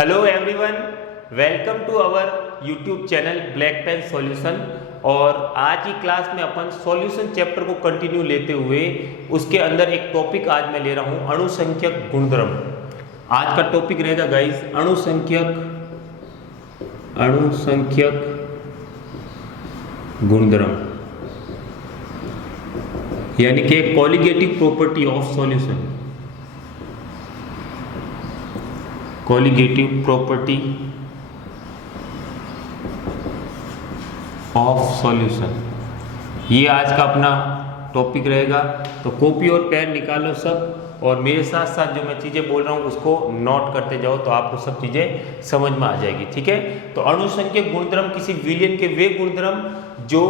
Hello everyone, welcome to our YouTube channel Black Pen Solution. और आज की class में अपन सॉल्यूशन चैप्टर को कंटिन्यू लेते हुए उसके अंदर एक टॉपिक आज मैं ले रहा हूं, अणुसंख्यक गुणधर्म। आज का टॉपिक रहेगा गाइस अणुसंख्यक गुणधर्म, यानी कि colligative property of solution. Colligative property of solution, ये आज का अपना टॉपिक रहेगा। तो कॉपी और पेन निकालो सब, और मेरे साथ साथ जो मैं चीज़ें बोल रहा हूँ उसको नोट करते जाओ, तो आपको सब चीज़ें समझ में आ जाएगी। ठीक है, तो अणुसंख्यक गुणधर्म किसी विलयन के वे गुणधर्म जो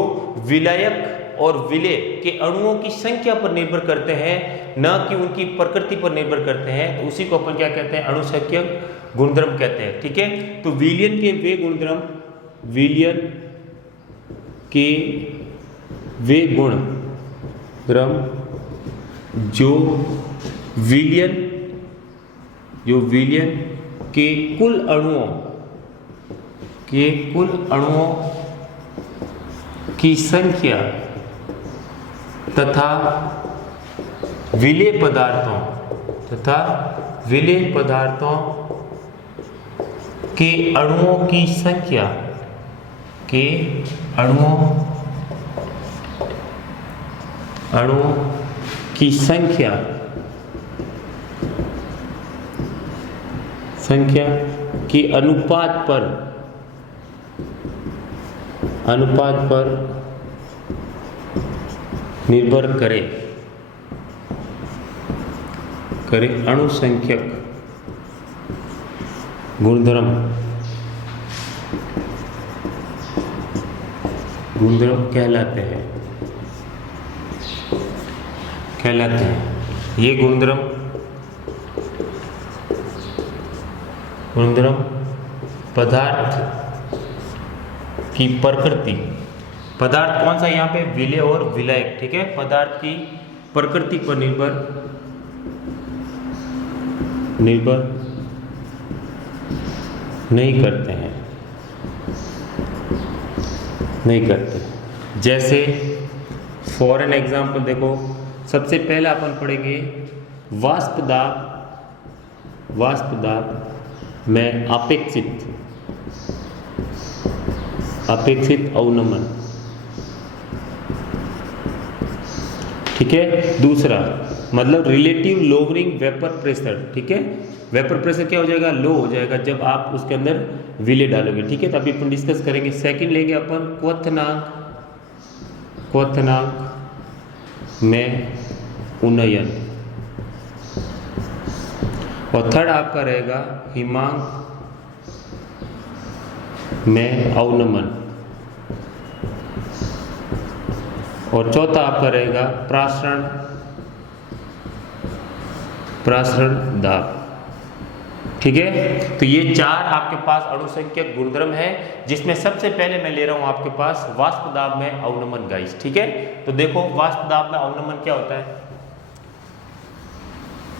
विलायक और विलेय के अणुओं की संख्या पर निर्भर करते हैं, न कि उनकी प्रकृति पर निर्भर करते हैं। तो उसी को अपन क्या कहते हैं, अणुसंख्यक गुणधर्म कहते हैं। ठीक है, तो विलयन के वे गुणधर्म, विलयन के वे गुणधर्म जो विलयन के कुल अणुओं की संख्या तथा विलेय पदार्थों के अणुओं की संख्या के अनुपात पर निर्भर करे अणुसंख्यक गुणधर्म कहलाते हैं। ये गुणधर्म पदार्थ की प्रकृति, पदार्थ कौन सा यहाँ पे, विलेय और विलायक। ठीक है, पदार्थ की प्रकृति पर निर्भर नहीं करते। जैसे फॉर एन एग्जाम्पल देखो, सबसे पहले अपन पढ़ेंगे वाष्प दाब में अपेक्षित अवनमन। ठीक है, दूसरा मतलब रिलेटिव लोअरिंग वेपर प्रेशर। ठीक है, वेपर प्रेशर क्या हो जाएगा, लो हो जाएगा जब आप उसके अंदर विलेय डालोगे। ठीक है, तो अभी अपन डिस्कस करेंगे। सेकंड लेंगे अपन क्वथनांक में उन्नयन, और थर्ड आपका रहेगा हिमांक में अवनमन, और चौथा आपका रहेगा प्रासरण दाब। ठीक है, तो ये चार आपके पास अणुसंख्यक गुणधर्म है, जिसमें सबसे पहले मैं ले रहा हूं आपके पास वाष्प दाब में अवनमन गाइस। ठीक है, तो देखो वाष्प दाब में अवनमन क्या होता है।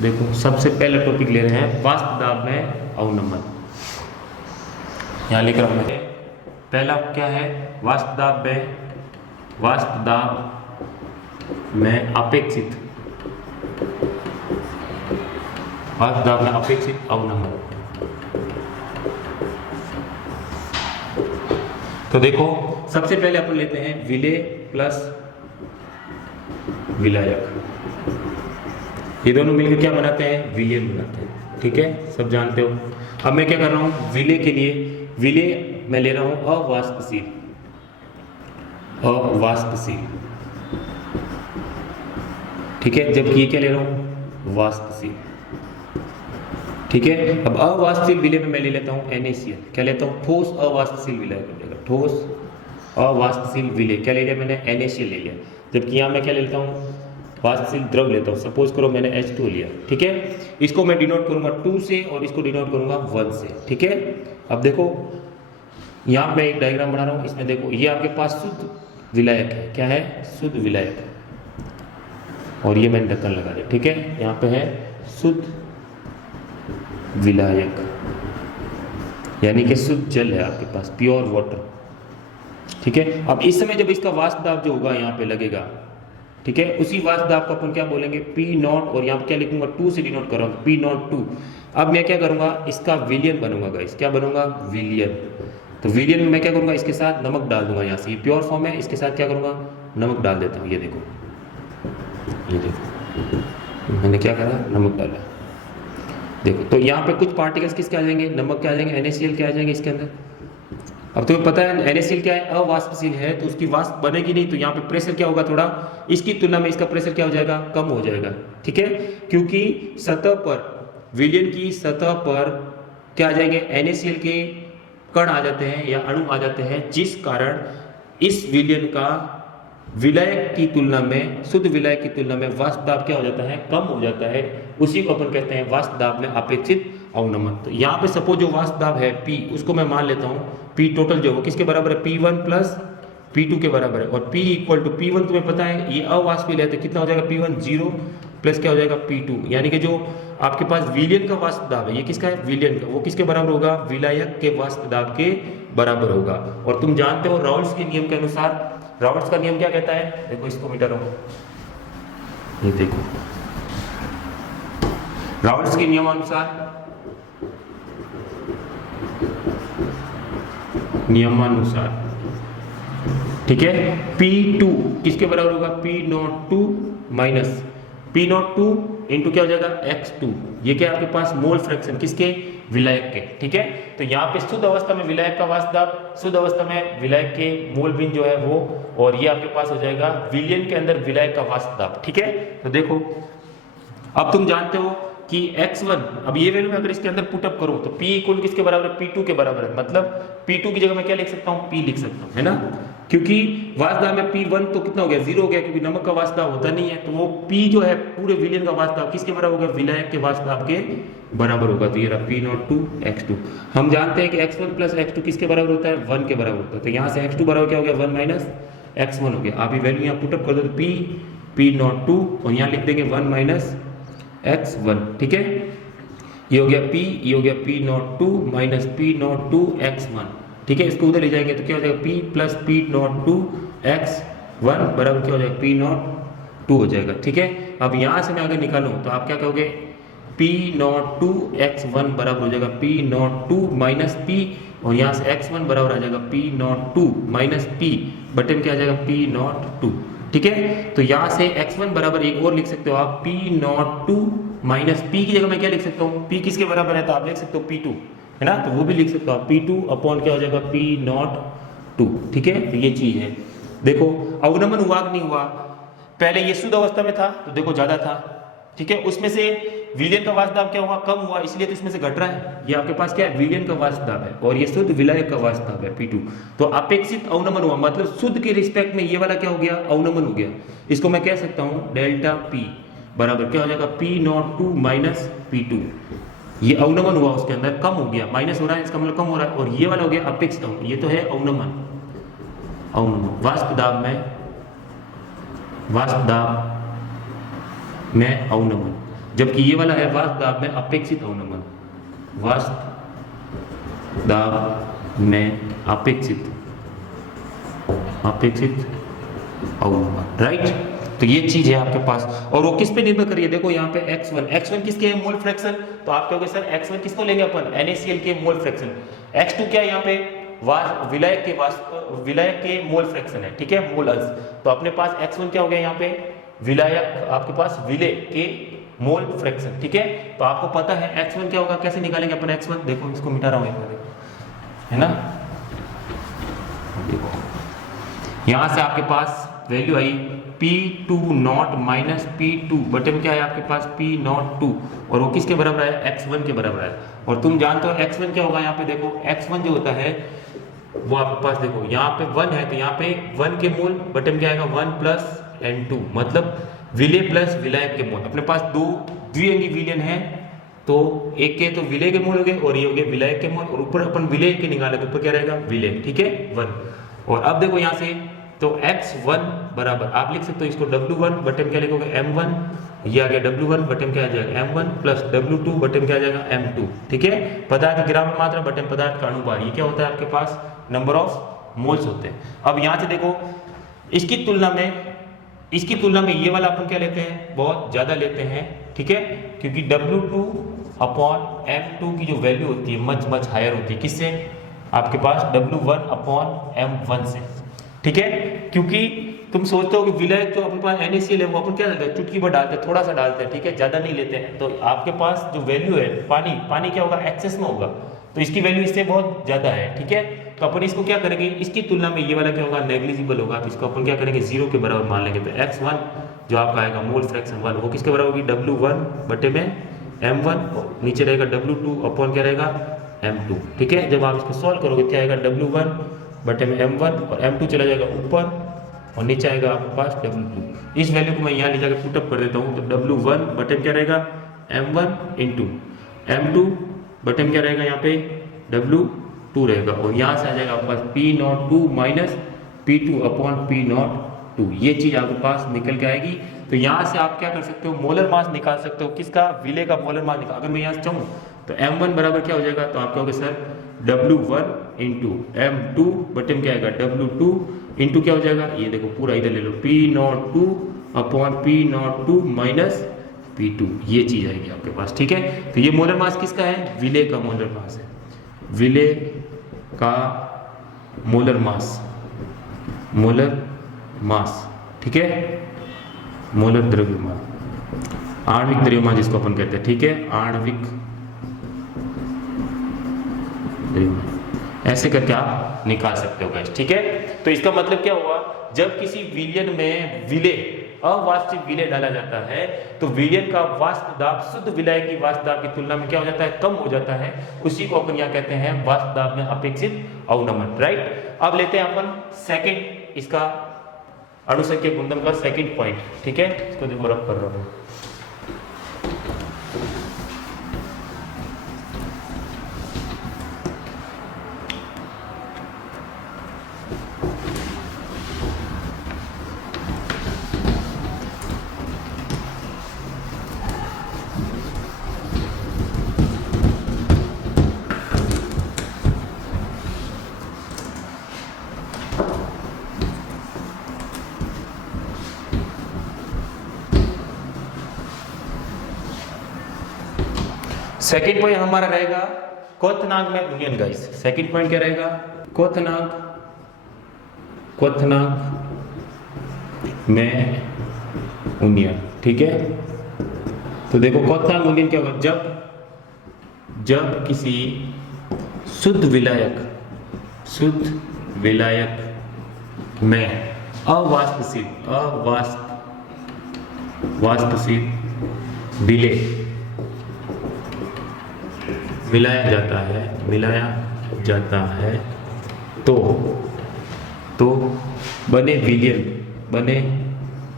देखो सबसे पहले टॉपिक ले रहे हैं वाष्प दाब में अवनमन, यहां लिख रहा हूं मैं। पहला क्या है, वाष्प दाब में अपेक्षित अवनमन। तो देखो सबसे पहले अपन लेते हैं विलेय प्लस विलायक, ये दोनों मिलकर क्या बनाते हैं, विलयन बनाते हैं। ठीक है, सब जानते हो। अब मैं क्या कर रहा हूं, विलेय के लिए विलेय मैं ले रहा हूं अवाष्पशील। ठीक है, जबकि ये क्या ले रहा हूं, वाष्पशील। ठीक है, अब अवाष्पशील विलेय में मैं ले लेता हूं NaCl। क्या लेता हूं, ठोस अवाष्पशील विलेय कर देगा, ठोस अवाष्पशील विलेय। क्या ले लिया मैंने, NaCl ले लिया। जबकि यहाँ मैं क्या लेता हूँ, वाष्पशील द्रव लेता हूँ। सपोज करो मैंने H2 लिया। ठीक है, इसको मैं डिनोट करूंगा 2 से और इसको डिनोट करूंगा 1 से। ठीक है, अब देखो यहाँ मैं एक डायग्राम बना रहा हूँ, इसमें देखो ये आपके पास शुद्ध विलायक है। क्या है, शुद्ध विलायक। और ये मैंने ढक्कन लगा दिया। ठीक है, यहाँ पे है शुद्ध विलायक। यानी कि शुद्ध जल है आपके पास, प्योर वाटर। ठीक है, अब इस समय जब इसका वाष्प दाब जो होगा यहाँ पे लगेगा, ठीक है, उसी वाष्प दाब को अपन क्या बोलेंगे, P नॉट, और यहाँ पे क्या लिखूंगा, 2 से डिनोट करूँगा, P नॉट 2। अब मैं क्या करूँगा, इसका विलियन बनूंगा गाइस, क्या बनूंगा, विलियन। तो विलियन में मैं क्या करूँगा, इसके साथ नमक डाल दूंगा, यहाँ से ये प्योर फॉर्म है, इसके साथ क्या करूँगा, नमक डाल देता हूँ। ये देखो, ये देखो मैंने क्या करा, नमक डाला। देखो तो यहाँ पे कुछ पार्टिकल्स किसके आ जाएंगे, नमक के आ जाएंगे, NaCl के आ जाएंगे इसके अंदर। अब तुम्हें पता है NaCl क्या है, अवाष्पशील है, तो उसकी वाष्प बनेगी नहीं, तो यहाँ पे प्रेशर क्या होगा, थोड़ा इसकी तुलना में इसका प्रेशर क्या हो जाएगा, कम हो जाएगा। ठीक है, क्योंकि सतह पर, विलयन की सतह पर क्या आ जाएंगे, NaCl के कण आ जाते हैं या अणु आ जाते हैं, जिस कारण इस विलयन का विलायक की तुलना में, शुद्ध विलायक की तुलना में वाष्प दाब क्या हो जाता है, कम हो जाता है। उसी को अपन कहते हैं वाष्प दाब में अपेक्षित अवनमन। तो यहाँ पे सपोज जो वाष्प दाब है P, उसको मैं मान लेता हूँ P टोटल जो वो किसके बराबर है, P1 प्लस P2 के बराबर है, और P इक्वल टू P1 तुम्हें पता है ये अवाष्पीय है, तो कितना हो जाएगा, P1 0 प्लस क्या हो जाएगा, P2, यानी कि जो आपके पास विलयन का वाष्प दाब है, ये किसका है, विलयन का, वो किसके बराबर होगा, विलायक के वाष्प दाब के बराबर होगा। और तुम जानते हो राउल्स के नियम के अनुसार, राउल्स का नियम क्या कहता है, देखो इसको मिटा रहा हूं, ये देखो राउल्स के नियमानुसार, ठीक है, P2 किसके बराबर होगा, P02 माइनस P02 इंटू क्या हो जाएगा, X2। ये क्या आपके पास मोल फ्रैक्शन किसके, विलायक के। ठीक है, तो यहाँ पे शुद्ध अवस्था में विलायक का वाष्प दाब, शुद्ध अवस्था में विलायक के मोल भिन्न जो है वो, और ये आपके पास हो जाएगा विलयन के अंदर विलायक का वाष्प दाब। ठीक है, तो देखो अब तुम जानते हो कि x1, अब ये वैल्यू अगर इसके अंदर पुटअप करूं तो P इक्वल किसके बराबर है, P2 के बराबर है, मतलब P2 की जगह मैं क्या लिख सकता हूं, P लिख सकता हूं, है ना, क्योंकि वाष्प दाब में P1 तो कितना हो गया, 0 हो गया, क्योंकि नमक का वाष्प दाब होता नहीं है, तो वो P जो है पूरे विलयन का वाष्प दाब किसके बराबर होगा, विलायक के वाष्प दाब के बराबर होगा। तो ये रहा P02 X2। हम जानते हैं कि x1 प्लस x2 किसके बराबर होता है, 1 के बराबर होता है, तो यहाँ से x2 बराबर क्या हो गया, 1 माइनस x1 हो गया। आप ये वैल्यू यहाँ पुटअप कर दो तो P02, और यहाँ लिख देंगे 1 माइनस x1। ठीक है, ये हो गया P, ये हो गया P02 माइनस P02 x1। ठीक है, इसको उधर ले जाएंगे तो क्या हो जाएगा, P प्लस P02 x1 बराबर क्या हो जाएगा, P02 हो जाएगा। ठीक है, अब यहाँ से मैं अगर निकालूं तो आप क्या कहोगे, P02 x1 बराबर हो जाएगा P02 माइनस P, और यहाँ से x1 बराबर आ जाएगा P02 माइनस P बटे में क्या आ जाएगा, P02। ठीक है, तो यहाँ से x1 बराबर एक और लिख सकते हो आप, P02 माइनस P की जगह मैं क्या लिख सकता हूँ, P किसके बराबर है, तो आप लिख सकते हो P2, है ना, तो वो भी लिख सकते हो आप, P2 अपॉन क्या हो जाएगा, P02। ठीक है, तो ये चीज है। देखो अवनमन हुआ कि नहीं हुआ, पहले ये शुद्ध अवस्था में था तो देखो ज्यादा था, ठीक है, उसमें से विलयन का वाष्प दाब क्या हुआ, कम हुआ, इसलिए तो इसमें से घट रहा है। ये आपके पास क्या है, विलयन का वाष्प दाब है, और ये शुद्ध विलायक का वाष्प दाब है P2, तो अपेक्षित अवनमन हुआ, मतलब शुद्ध के रिस्पेक्ट में ये वाला क्या हो गया, अवनमन हो गया। इसको मैं कह सकता हूँ डेल्टा P बराबर क्या हो जाएगा, P02 माइनस P2। ये अवनमन हुआ, उसके अंदर कम हो गया, माइनस हो रहा है, इसका मतलब कम हो रहा है, और ये वाला हो गया अपेक्षित अवनमन। ये तो है अवनमन, अवनमन वाष्प दाब में, वाष्प दाब में अवनमन, जबकि ये वाला है वाष्प दाब में अपेक्षित अवनमन, वाष्प दाब में अपेक्षित अवनमन, राइट। तो ये चीज है आपके पास, और वो किस पे निर्भर करिए, देखो यहाँ पे x1 किसके है, मोल फ्रैक्शन, तो आप कहोगे सर x1 किसको लेंगे अपन, NaCl के मोल फ्रैक्शन। x2 क्या है यहाँ पे, विलायक के मोल फ्रैक्शन है, ठीक है, मोल अंश। तो अपने पास x1 क्या हो गया यहाँ पे, विलायक, आपके पास विलेय के मोल फ्रैक्शन। ठीक है, तो आपको पता है x1 क्या होगा, कैसे निकालेंगे अपन x1, देखो इसको मिटा रहा हूँ एक बार, है ना, देखो यहाँ से आपके पास वैल्यू आई P20 माइनस P2 बटे में क्या है आपके पास P02, और वो किसके बराबर है, x1 के बराबर है। और तुम जानते हो x1 क्या होगा, यहाँ पे देखो x1 जो होता है वो आपके पास देखो यहाँ पे 1 है, तो यहाँ पे 1 के मोल बटे में क्या आएगा, 1 प्लस N2, मतलब विलेय प्लस विलायक के मोल। अपने पास दो द्विअंगी विलयन है, तो एक के तो विलेय के मोल हो गए, और ये हो गए विलायक के मोल, और ऊपर अपन विलेय के निकाले तो ऊपर क्या रहेगा, विलेय। ठीक है, 1। और अब देखो यहाँ से तो x1 बराबर आप लिख सकते हो इसको W1 बटे में क्या लिखोगे, M1 ये आ गया W1 बटे में क्या आ जाएगा M1 प्लस W2 बटे में क्या आ जाएगा M2। ठीक है, पदार्थ की ग्राम मात्रा बटे में पदार्थ का अणुभार, ये क्या होता है आपके पास नंबर ऑफ मोल्स होते हैं। अब यहाँ से देखो इसकी तुलना में ये वाला अपन क्या लेते हैं, बहुत ज़्यादा लेते हैं। ठीक है, क्योंकि W2 अपॉन M2 की जो वैल्यू होती है मच हायर होती है, किससे, आपके पास W1 अपॉन M1 से। ठीक है, क्योंकि तुम सोचते हो कि विलय जो अपने पास NaCl है वो अपन क्या डालते हैं, चुटकी भर डालते हैं, थोड़ा सा डालते हैं। ठीक है, ज़्यादा नहीं लेते हैं। तो आपके पास जो वैल्यू है पानी क्या होगा, एक्सेस में होगा, तो इसकी वैल्यू इससे बहुत ज़्यादा है। ठीक है, तो अपन इसको क्या करेंगे, इसकी तुलना में ये वाला क्या होगा, नेग्लिजिबल होगा, तो इसको अपन क्या करेंगे 0 के बराबर मान लेंगे। तो x1 जो आपका आएगा मोल फ्रैक्शन 1 वो किसके बराबर होगी, W1 बटे में M1, नीचे रहेगा W2 अपॉन क्या रहेगा M2। ठीक है, जब आप इसको सॉल्व करोगे क्या आएगा, W1 बटे में M1 और M2 चला जाएगा ऊपर और नीचे आएगा आपके पास W2। इस वैल्यू को मैं यहाँ ले जाकर पुटअप कर देता हूँ। तो W1 बटे में क्या रहेगा M1 इंटू M2 बटे में क्या रहेगा यहाँ पे W2 रहेगा, और यहाँ से आ जाएगा आपके पास P02 minus P2 upon P02। ये चीज़ आपके पास निकल के आएगी। तो यहाँ से आप क्या कर सकते हो, मोलर मास निकाल सकते हो, किसका, विलय का मोलर मास निकाल। अगर मैं यहाँ से चाहूँ तो M1 बराबर क्या हो जाएगा, तो आप कहोगे सर W1 इंटू M2 बटे में क्या आएगा W2 इंटू क्या हो जाएगा, ये देखो पूरा इधर ले लो P02 upon P02 minus P2, ये चीज़ आएगी आपके पास। ठीक है, तो ये मोलर मास किसका है, विलय का मोलर मास है, विलय का मोलर मास। ठीक है, मोलर द्रव्यमान, आणविक द्रव्यमान जिसको अपन कहते हैं। ठीक है, आणविक द्रव्यमान ऐसे करके आप निकाल सकते हो गाइस। ठीक है, तो इसका मतलब क्या हुआ, जब किसी विलयन में विलय अवास्तविक विलय डाला जाता है तो विलयन का वाष्प दाब शुद्ध विलय की वाष्प दाब की तुलना में क्या हो जाता है, कम हो जाता है। उसी को अपन यहाँ कहते हैं वाष्प दाब में अपेक्षित अवनमन। राइट, अब लेते हैं अपन सेकंड, इसका अणुसंख्यक गुणधर्म का सेकंड पॉइंट। ठीक है, इसको देखो रब कर रहा हूँ। सेकेंड पॉइंट हमारा रहेगा क्वथनांक में उन्नयन गाइस। सेकेंड पॉइंट क्या रहेगा, क्वथनांक में उन्नयन। ठीक है, तो देखो क्वथनांक उन्नयन क्या होगा, जब किसी शुद्ध विलायक में अवाष्पशील विलय मिलाया जाता है तो बने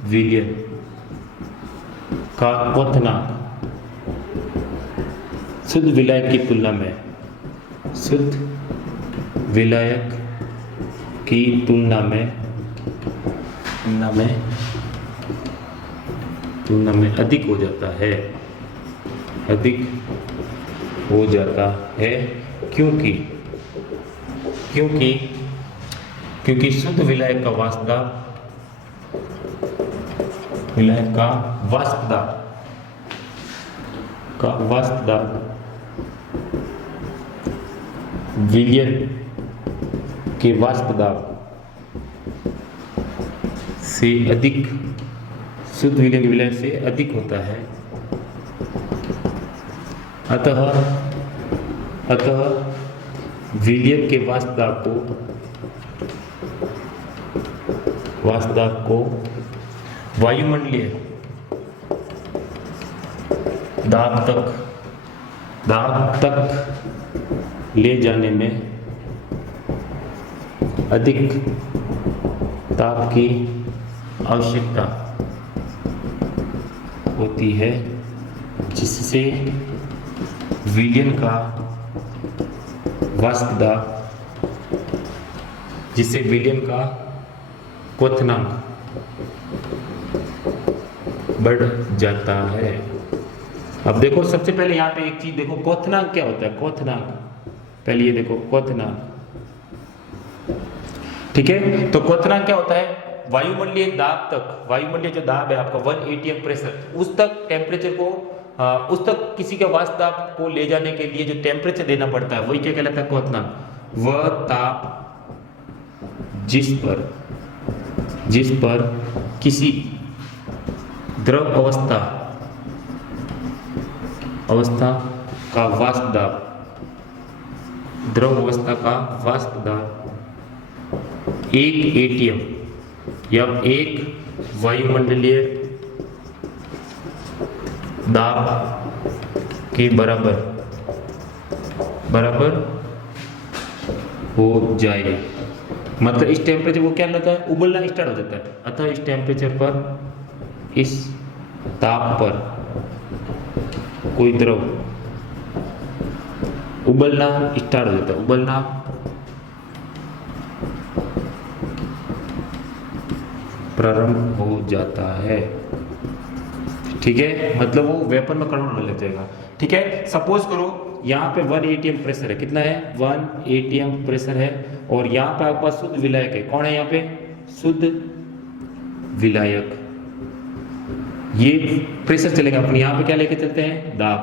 विलयन का क्वथनांक शुद्ध विलायक की तुलना में अधिक हो जाता है, क्योंकि शुद्ध विलायक का वाष्प दाब विलयन के वाष्प दाब से अधिक, शुद्ध विलयन के विलयन से अधिक होता है। अतः विलयन के वाष्प दाब को वायुमंडलीय दाब तक ले जाने में अधिक ताप की आवश्यकता होती है, जिससे विलयन का वाष्प दाब, जिससे विलयन का क्वथनांक बढ़ जाता है। अब देखो सबसे पहले यहाँ पे एक चीज देखो, क्वथनांक क्या होता है, क्वथनांक, पहले ये देखो क्वथनांक, ठीक है। तो क्वथनांक क्या होता है, वायुमंडलीय दाब तक, वायुमंडलीय जो दाब है आपका 1 atm प्रेशर, उस तक टेम्परेचर को उस तक किसी के वाष्प दाब को ले जाने के लिए जो टेम्परेचर देना पड़ता है वही क्या कहलाता है, क्वथनांक। वह ताप जिस पर किसी द्रव अवस्था का वाष्प दाब, द्रव अवस्था का वाष्प दाब 1 atm या 1 वायुमंडलीय दाब के बराबर हो जाए। मतलब इस टेम्परेचर को क्या होता है, उबलना स्टार्ट हो जाता है। अतः इस टेम्परेचर पर, इस ताप पर कोई द्रव उबलना स्टार्ट हो जाता है, उबलना प्रारंभ हो जाता है, ठीक है। मतलब वो वेपर में कन्वर्ट होने लग जाएगा, ठीक है। सपोज करो यहाँ पे 1 atm प्रेशर है, कितना है, 1 atm प्रेशर है, और यहाँ पे आपके पास शुद्ध विलायक है, कौन है यहाँ पे, शुद्ध विलायक। ये प्रेशर चलेगा अपन यहाँ पे क्या लेके चलते हैं, दाब,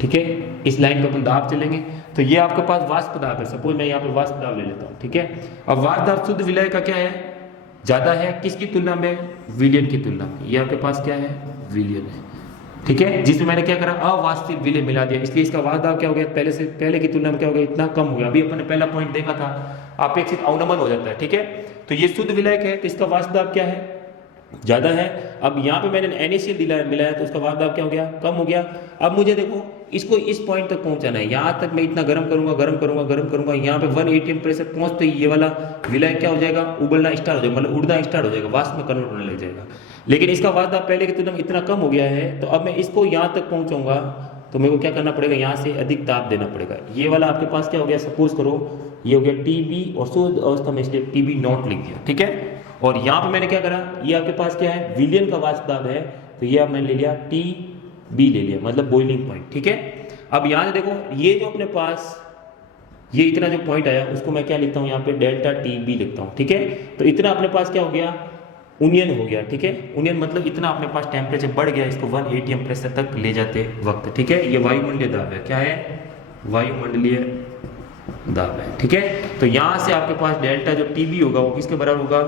ठीक है। इस लाइन पे अपन दाब चलेंगे, तो ये आपके पास वाष्प दाब है। सपोज मैं यहाँ पे वाष्प दाब ले लेता हूँ, ठीक है। अब वाष्प दाब शुद्ध विलायक का क्या है, ज्यादा है, किसकी तुलना में, विलयन की तुलना में। ये आपके पास क्या है, विलयन है, ठीक है। जिसमें मैंने क्या करा, अवाष्पित विलय मिला दिया, इसलिए इसका वाष्प दाब क्या हो गया, पहले की तुलना में क्या हो गया, इतना कम हो गया। अभी अपन ने पहला पॉइंट देखा था, अपेक्षित अवनमन हो जाता है, ठीक है। तो ये शुद्ध विलायक है, तो इसका वाष्प दाब क्या है, ज्यादा है। अब यहाँ पे मैंने NaCl मिलाया तो उसका वाष्प दाब क्या हो गया, कम हो गया। अब मुझे देखो इसको इस पॉइंट तक पहुंचाना है, यहाँ तक मैं इतना गर्म करूंगा, यहाँ पे 1 atm प्रेशर पहुंचते ही ये वाला विलायक क्या हो जाएगा, उबलना स्टार्ट हो जाएगा, मतलब उड़ना स्टार्ट हो जाएगा, वाष्प में कन्वर्ट होने लग जाएगा। लेकिन इसका वाष्प दाब पहले की तुलना में इतना कम हो गया है, तो अब मैं इसको यहाँ तक पहुंचाऊंगा तो मेरे को क्या करना पड़ेगा, यहाँ से अधिक ताप देना पड़ेगा। ये वाला आपके पास क्या हो गया, सपोज करो ये हो गया TB, और शुद्ध अवस्था में इसलिए TB नॉट लिख दिया, ठीक है। और यहाँ पे मैंने क्या करा, ये आपके पास क्या है, विलयन का वाष्प दाब है, तो ये अब मैंने ले लिया TB ले लिया, मतलब बॉइलिंग पॉइंट, ठीक है। अब यहाँ से देखो ये जो अपने पास ये इतना जो पॉइंट आया उसको मैं क्या लिखता हूँ, यहाँ पे डेल्टा TB लिखता हूँ, ठीक है। तो इतना अपने पास क्या हो गया, उनियन हो गया, ठीक है। उनियन मतलब इतना अपने पास टेम्परेचर बढ़ गया इसको 1 atm प्रेशर तक ले जाते वक्त, ठीक है। ये वायुमंडलीय दाब है, क्या है, वायुमंडलीय दाब है, ठीक है। तो यहाँ से आपके पास डेल्टा जो TB होगा वो किसके बराबर होगा,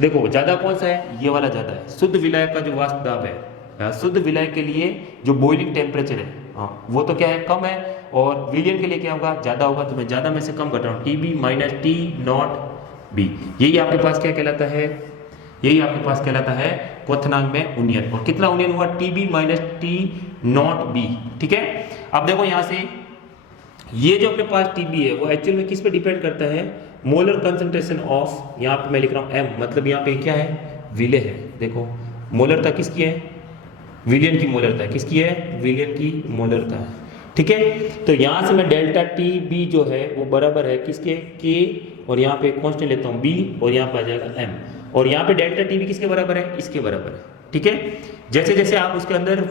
देखो ज्यादा कौन सा है, ये वाला ज्यादा है। शुद्ध विलायक का जो वाष्प दाब है, शुद्ध विलायक के लिए जो बॉइलिंग टेम्परेचर है, हाँ वो तो क्या है, कम है, और विलयन के लिए क्या होगा, ज्यादा होगा। तो मैं ज्यादा में से कम कर रहा हूँ, TB minus T not B, यही आपके पास क्या कहलाता है, यही आपके पास कहलाता है क्वथनांक में उनियन। और कितना उनियन हुआ, TB minus T not B, ठीक है। अब देखो यहाँ से ये जो अपने पास TB है वो एक्चुअल में किस पे डिपेंड करता है, मोलर कंसंट्रेशन ऑफ, यहाँ पे मैं लिख रहा हूँ M, मतलब यहाँ पे क्या है, विलय है। देखो मोलरता किसकी है, विलयन की मोलरता है, किसकी है, विलयन की मोलरता है, ठीक है। तो यहाँ से मैं डेल्टा TB जो है वो बराबर है किसके, K, और यहाँ पे कांस्टेंट लेता हूँ B, और यहाँ पे आ जाएगा M, और यहाँ पे डेल्टा TB किसके बराबर है, इसके बराबर है, ठीक है। जैसे जैसे आप उसके अंदर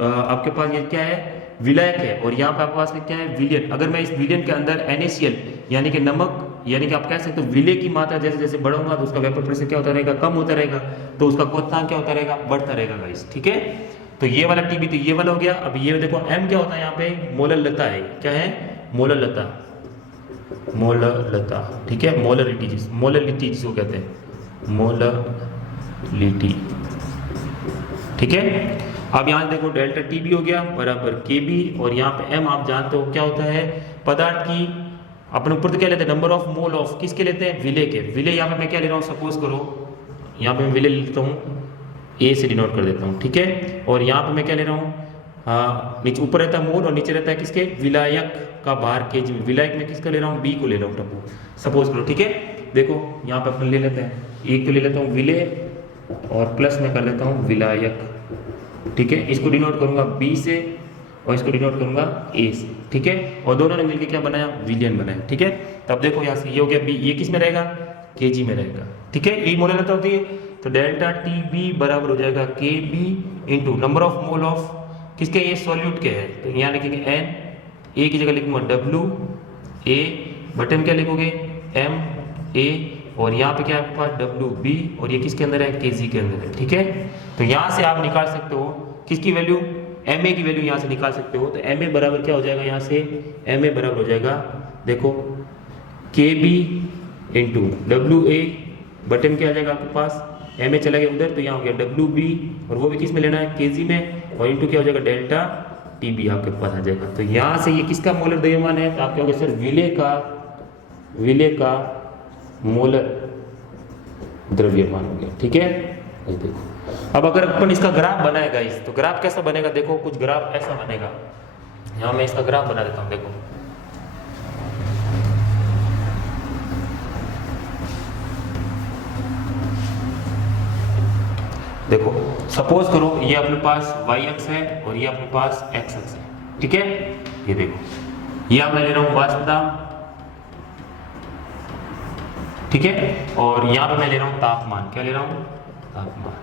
आपके पास ये क्या है, विलायक है, और यहाँ पे आपके पास क्या है, विलयन। अगर मैं इस विलयन के अंदर NaCl यानी कि नमक, यानी कि आप कह सकते हो विलय की मात्रा जैसे जैसे बढ़ूंगा तो उसका वेपर प्रेशर क्या होता रहेगा, कम होता रहेगा, तो उसका क्वथनांक क्या होता रहेगा, बढ़ता रहेगा गाइस, ठीक है। तो ये वाला TB तो ये वाला हो गया। अब ये देखो M क्या होता है, यहाँ पे मोलरलता है, क्या है, मोलरलता, मोलरलता, ठीक है। मोलरिटी जिसको कहते हैं, मोलरिटी, ठीक है। अब यहाँ देखो डेल्टा TB हो गया बराबर KB, और यहाँ पे M आप जानते हो क्या होता है, पदार्थ की, अपने ऊपर तो क्या लेते हैं, नंबर ऑफ मोल ऑफ, किसके लेते हैं, विलय के। विलय यहाँ पे मैं क्या ले रहा हूँ, सपोज करो यहाँ पे मैं विलय लेता हूँ, A से डिनोट कर देता हूँ, ठीक है। और यहाँ पे मैं क्या ले रहा हूँ, हाँ नीचे ऊपर रहता है मोल, और नीचे रहता है किसके, विलायक का भार kg में। विलायक में किसका ले रहा हूँ, B को ले रहा हूँ टप्पू, सपोज करो, ठीक है। देखो यहाँ पे अपन ले लेते हैं, एक तो ले लेता हूँ विलय, और प्लस में कर लेता हूँ विलायक, ठीक है। इसको डिनोट करूंगा B से, और इसको डिनोट करूंगा A से, ठीक है। और दोनों ने मिलकर क्या बनाया, विलयन बनाया, ठीक है। तब देखो यहाँ से ये हो गया B, ये किस में रहेगा, kg में रहेगा, ठीक है। यही मोलरलता होती है। तो डेल्टा टी बी बराबर हो जाएगा K B into number of mole of किसके, ये सॉल्यूट के है, तो यहाँ लिखेंगे एन, ए की जगह लिखूंगा डब्ल्यू ए, बटन क्या लिखोगे एम ए, और यहाँ पे क्या है आपके पास डब्ल्यू बी, और ये किसके अंदर है, के जी के अंदर है। ठीक है, तो यहाँ से आप निकाल सकते हो किसकी वैल्यू, एम ए की वैल्यू यहाँ से निकाल सकते हो। तो एम ए बराबर क्या हो जाएगा, यहाँ से एम ए बराबर हो जाएगा, देखो K B into W A, बटन क्या आ जाएगा आपके पास, एम ए चला गया उधर, तो यहाँ हो गया डब्ल्यू बी, और वो भी किस में लेना है, के जी में, और इंटू क्या हो जाएगा डेल्टा टी बी आपके पास आ जाएगा। तो यहाँ से ये किसका मोलर द्रव्यमान है, तो आप क्या होगा सर विलेय का मोलर द्रव्यमान हो गया। ठीक है, ये देखो अब अगर अपन इसका ग्राफ बनाएगा इस, तो ग्राफ कैसा बनेगा, देखो कुछ ग्राफ ऐसा बनेगा, यहाँ मैं इसका ग्राफ बना देता हूँ। देखो देखो सपोज करो ये अपने पास y अक्ष है और ये अपने पास x अक्ष है। ठीक है, ये देखो ये मैं ले रहा हूँ वाष्प दाब, ठीक है, और यहाँ पे मैं ले रहा हूँ तापमान, क्या ले रहा हूँ, तापमान।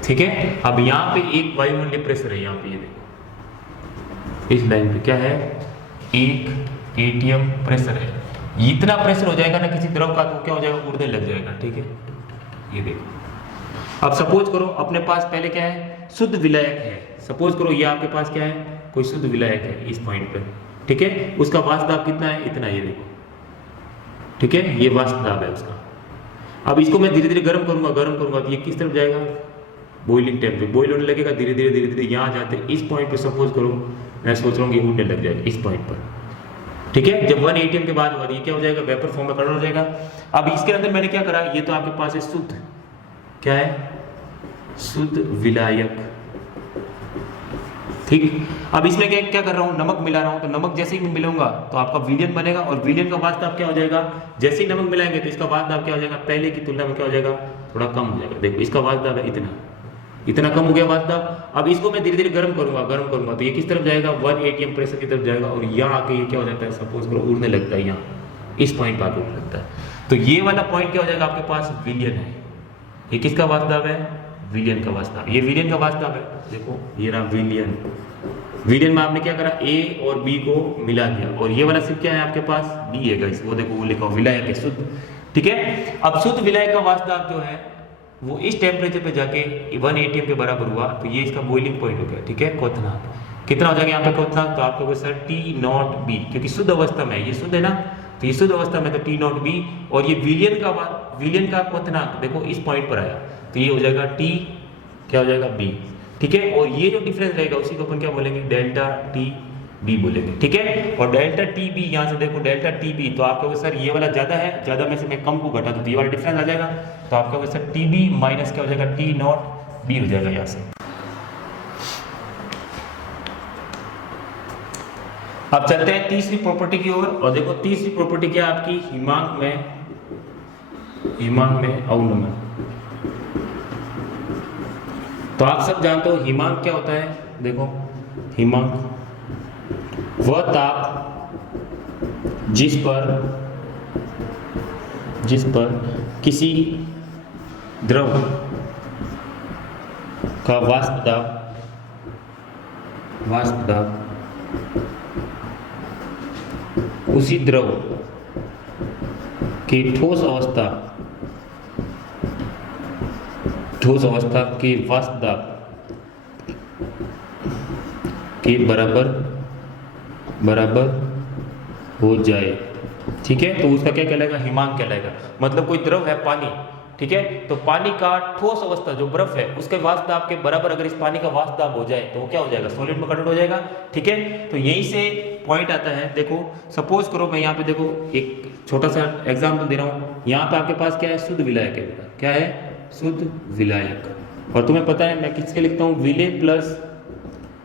ठीक है, अब यहाँ पे एक वायुमंडलीय प्रेशर है, यहाँ पे ये देखो इस लाइन पे क्या है, एक एटीएम प्रेशर है। इतना प्रेशर हो जाएगा ना किसी द्रव का, तो क्या हो जाएगा, उड़ने लग जाएगा। ठीक है, ये देखो अब सपोज करो अपने पास पहले क्या है, शुद्ध विलायक है, सपोज करो ये आपके पास क्या है, कोई शुद्ध विलायक है इस पॉइंट पर। ठीक है, उसका वाष्प दाब कितना है, इतना, ये देखो। ठीक है, ये वाष्प दाब है उसका। अब इसको मैं धीरे धीरे गर्म करूंगा तो ये किस तरफ जाएगा, बॉइलिंग टेम्प पे, बॉइल होने लगेगा धीरे धीरे यहाँ जाते इस पॉइंट पे सपोज करो मैं सोच रहा हूँ कि उड़ने लग जाएगा इस पॉइंट पर। ठीक है, जब 1 atm के बाद ये क्या हो जाएगा, वेपर फॉर्म में कन्वर्ट हो जाएगा। अब इसके अंदर मैंने क्या करा, ये तो आपके पास है शुद्ध, क्या है, शुद्ध विलायक। ठीक, अब इसमें क्या कर रहा हूँ, नमक मिला रहा हूँ, तो नमक जैसे ही मैं मिलाऊंगा तो आपका विलयन बनेगा, और विलयन का वाष्प दाब क्या हो जाएगा, जैसे ही नमक मिलाएंगे तो इसका वाष्प दाब क्या हो जाएगा, पहले की तुलना में क्या हो जाएगा, थोड़ा कम हो जाएगा। देखो इसका वाष्प दाब है इतना कम हो गया वाष्प दाब। अब इसको मैं धीरे धीरे गर्म करूंगा तो ये किस तरफ जाएगा, 1 atm प्रेशर की तरफ जाएगा, और यहाँ आके ये क्या हो जाता है, सपोज करो उड़ने लगता है, यहाँ इस पॉइंट पर आके उड़ने लगता है। तो ये वाला पॉइंट क्या हो जाएगा आपके पास, विलयन है। ये किसका वाष्प दाब है, विलयन का वाष्प दाब, ये विलयन का वाष्प दाब है। देखो ये रहा विलयन में आपने क्या करा, ए और बी को मिला दिया, और ये वाला सिर्फ क्या है आपके पास, बी है गाइस, वो देखो वो लिखा विलायक है शुद्ध। ठीक है, अब शुद्ध विलायक का वाष्प दाब जो है वो इस टेम्परेचर पे जाके 1 atm के बराबर हुआ, तो ये इसका बॉइलिंग पॉइंट हो गया। ठीक है, क्वथनांक कितना हो जाएगा यहाँ पे क्वथनांक, तो आपको सर टी नॉट बी, क्योंकि शुद्ध अवस्था में ये शुद्ध है ना, तो ये शुद्ध अवस्था में तो टी नॉट बी, और ये विलयन का क्वथनांक देखो इस पॉइंट पर आया, तो ये हो जाएगा टी, क्या हो जाएगा, बी। ठीक है, और ये जो डिफरेंस रहेगा उसी को अपन क्या बोलेंगे, डेल्टा टी बी बोलेंगे। ठीक है, और डेल्टा टी बी यहाँ से देखो डेल्टा टी बी, तो आपका सर ये वाला ज्यादा है, ज्यादा में से मैं कम को घटा दूं तो ये वाला डिफरेंस आ जाएगा, तो आपका सर टी बी माइनस क्या हो जाएगा, टी नॉट बी हो जाएगा यहाँ से। अब चलते हैं तीसरी प्रॉपर्टी की ओर, और देखो तीसरी प्रॉपर्टी क्या आपकी, हिमांक में अवनमन। तो आप सब जानते हो हिमांक क्या होता है, देखो हिमांक वह ताप जिस पर किसी द्रव का वाष्प दाब उसी द्रव की ठोस अवस्था के वाष्प दाब के बराबर हो जाए। ठीक है, तो उसका क्या कहलाएगा, हिमांक कहलाएगा। मतलब कोई द्रव है पानी, ठीक है, तो पानी का ठोस अवस्था जो बर्फ है उसके वाष्प दाब के बराबर अगर इस पानी का वाष्प दाब हो जाए तो वो क्या हो जाएगा, सॉलिड में कन्वर्ट हो जाएगा। ठीक है, तो यहीं से पॉइंट आता है। देखो सपोज करो मैं यहाँ पे देखो एक छोटा सा एग्जाम्पल दे रहा हूँ, यहाँ पे आपके पास क्या है, शुद्ध विलायक है। क्या है, शुद्ध विलायक, और तुम्हें पता है मैं किसके लिखता हूँ, विलेय प्लस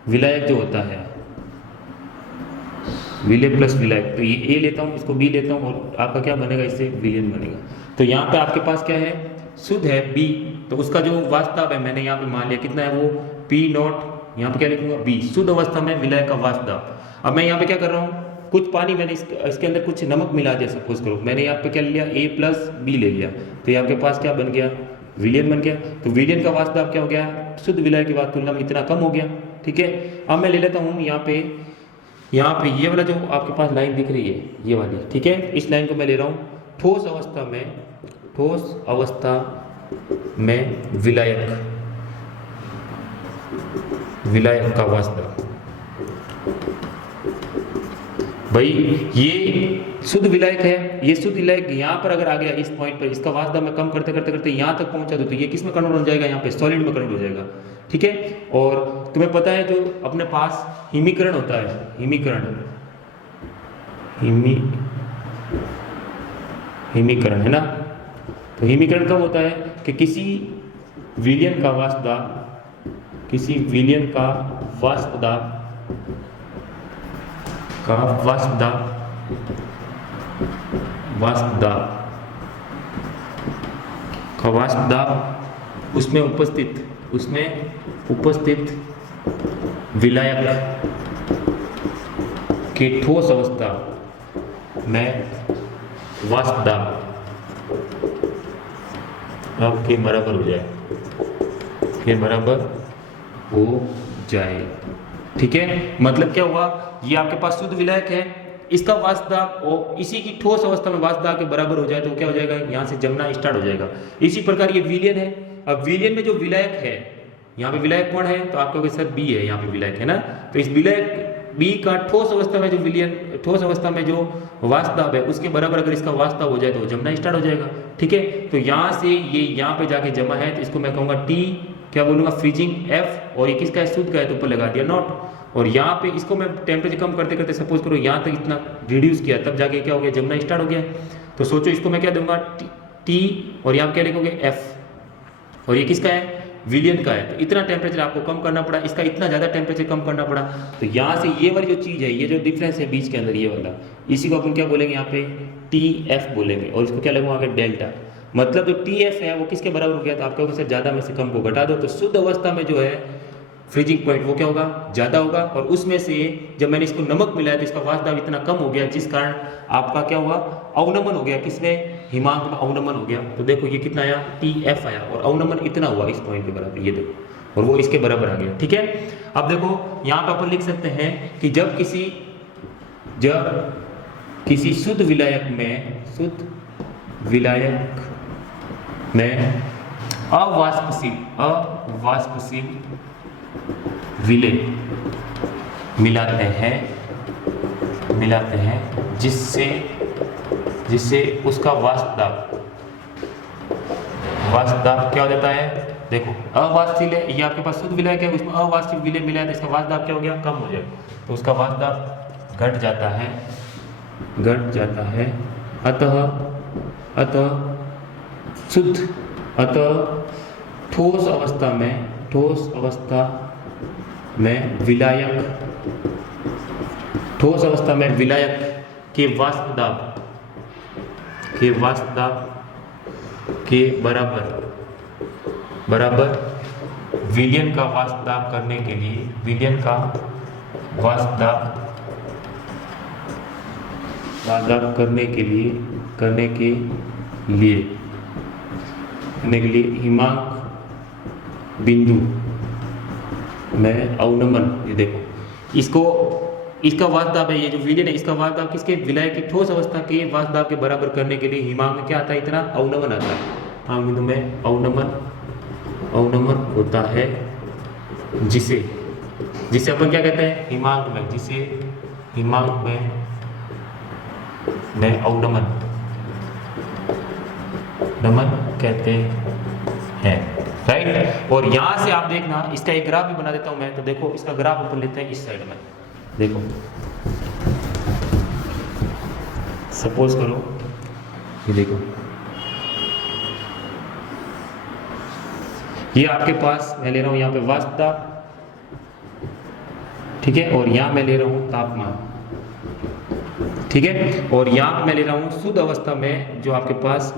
विलायक जो होता है, विलेय प्लस विलायक, तो ये ए लेता हूँ, इसको बी लेता हूँ, और आपका क्या बनेगा, इससे विलयन बनेगा। तो यहाँ पे आपके पास क्या है, शुद्ध है बी, तो उसका जो वाष्प दाब है मैंने यहाँ पे मान लिया कितना है, वो पी नॉट, यहाँ पे क्या लिखूंगा, बी, शुद्ध अवस्था में विलायक का वाष्प दाब। अब मैं यहाँ पे क्या कर रहा हूँ, कुछ पानी मैंने इसके अंदर कुछ नमक मिला दिया, सपोज करो मैंने यहाँ पे क्या लिया, ए प्लस बी ले लिया, तो ये आपके पास क्या बन गया, विलयन बन गया। तो विलयन का वास्तव दाब क्या हो गया, शुद्ध विलय की बात तुलना में इतना कम हो गया। ठीक है, अब मैं ले लेता हूँ यहाँ पे ये वाला जो आपके पास लाइन दिख रही है ये वाली, ठीक है, इस लाइन को मैं ले रहा हूँ ठोस अवस्था में विलायक का वास्तव। भाई ये शुद्ध विलायक है, ये शुद्ध विलायक यहाँ पर अगर आ गया इस पॉइंट पर, इसका वास्तव मैं कम करते करते करते यहाँ तक पहुँचा दूँ तो ये किस में कन्वर्ट हो जाएगा, यहाँ पे सॉलिड में कन्वर्ट हो जाएगा। ठीक है, और तुम्हें पता है जो अपने पास हिमीकरण होता है, हिमीकरण है ना, तो हिमीकरण कब होता है कि किसी विलयन का वाष्प दाब उसमें उपस्थित विलायक के ठोस अवस्था में वाष्प दाब के बराबर हो जाए। ठीक है, मतलब क्या हुआ, ये आपके पास शुद्ध विलायक है, इसका वाष्प दाब और इसी की ठोस अवस्था में वाष्प दाब के बराबर हो जाए तो क्या हो जाएगा, यहाँ से जमना स्टार्ट हो जाएगा। इसी प्रकार ये विलयन है। अब विलयन में जो विलायक है, यहाँ पे विलायक कौन है, तो आप कहोगे सर बी है, यहाँ पे विलायक है ना, तो इस विलायक बी का ठोस अवस्था में जो वाष्प दाब है उसके बराबर अगर इसका वाष्प दाब हो जाए तो जमना स्टार्ट हो जाएगा। ठीक है, तो यहाँ से ये यहाँ पे जाके जमा है तो इसको मैं कहूँगा टी, क्या बोलूँगा, फ्रीजिंग एफ, और ये किसका है, शुद्ध का है तो ऊपर लगा दिया नॉट, और यहाँ पे इसको मैं टेम्परेचर कम करते करते सपोज करो यहाँ तक इतना रिड्यूस किया, तब जाके क्या हो गया, जमना स्टार्ट हो गया। तो सोचो इसको मैं क्या दूंगा, टी, और यहाँ क्या लिखोगे एफ, और ये किसका है, विलयन का है। तो इतना टेम्परेचर आपको कम करना पड़ा, इसका इतना ज़्यादा टेम्परेचर कम करना पड़ा, तो यहाँ से ये वाली जो चीज़ है, ये जो डिफरेंस है बीच के अंदर ये वाला, इसी को अपन क्या बोलेंगे, यहाँ पे टी एफ बोलेंगे, और इसको क्या लगूंगा आगे डेल्टा। मतलब जो टी एफ है वो किसके बराबर हो गया, तो आपको सर ज़्यादा में से कम को घटा दो, तो शुद्ध अवस्था में जो है फ्रीजिंग पॉइंट वो क्या होगा, ज़्यादा होगा, और उसमें से जब मैंने इसको नमक मिलाया तो इसका वाष्प दाब इतना कम हो गया जिस कारण आपका क्या हुआ, अवनमन हो गया, किसमें, हिमांक में अवनमन हो गया। तो देखो ये कितना आया, टी एफ आया, और अवनमन इतना हुआ इस पॉइंट के बराबर, ये देखो, और वो इसके बराबर आ गया। ठीक है, अब देखो यहाँ पे अपन लिख सकते हैं कि जब किसी शुद्ध विलायक में अवाष्पशील विलेय मिलाते हैं जिससे उसका वाष्प दाब क्या हो जाता है, देखो अवाष्पशील है, ये आपके पास शुद्ध विलायक है, उसमें अवाष्पशील विलेय मिला है तो इसका वाष्प दाब क्या हो गया, कम हो जाएगा, तो उसका वाष्प दाब घट जाता है। अतः ठोस अवस्था में विलायक के वाष्प दाब के बराबर विलयन का वाष्प दाब करने के लिए हिमांक बिंदु में अवनमन, ये देखो इसका वाष्प दाब है, ये जो विलयन है इसका वाष्प दाब किसके, विलायक की ठोस अवस्था के वाष्प दाब के बराबर करने के लिए हिमांक में क्या आता है, इतना अवनमन आता है। हिमांक बिंदु में अवनमन होता है, जिसे अपन क्या कहते हैं, हिमांक में अवनमन कहते हैं, राइट। और यहाँ से आप देखना, इसका एक ग्राफ भी बना देता हूँ मैं, तो देखो इसका ग्राफ अपन लेते हैं इस साइड में, देखो सपोज करो ये देखो, ये आपके पास मैं ले रहा हूँ यहाँ पे वाष्प दाब, ठीक है, और यहाँ मैं ले रहा हूँ तापमान, ठीक है, और यहाँ मैं ले रहा हूँ शुद्ध अवस्था में जो आपके पास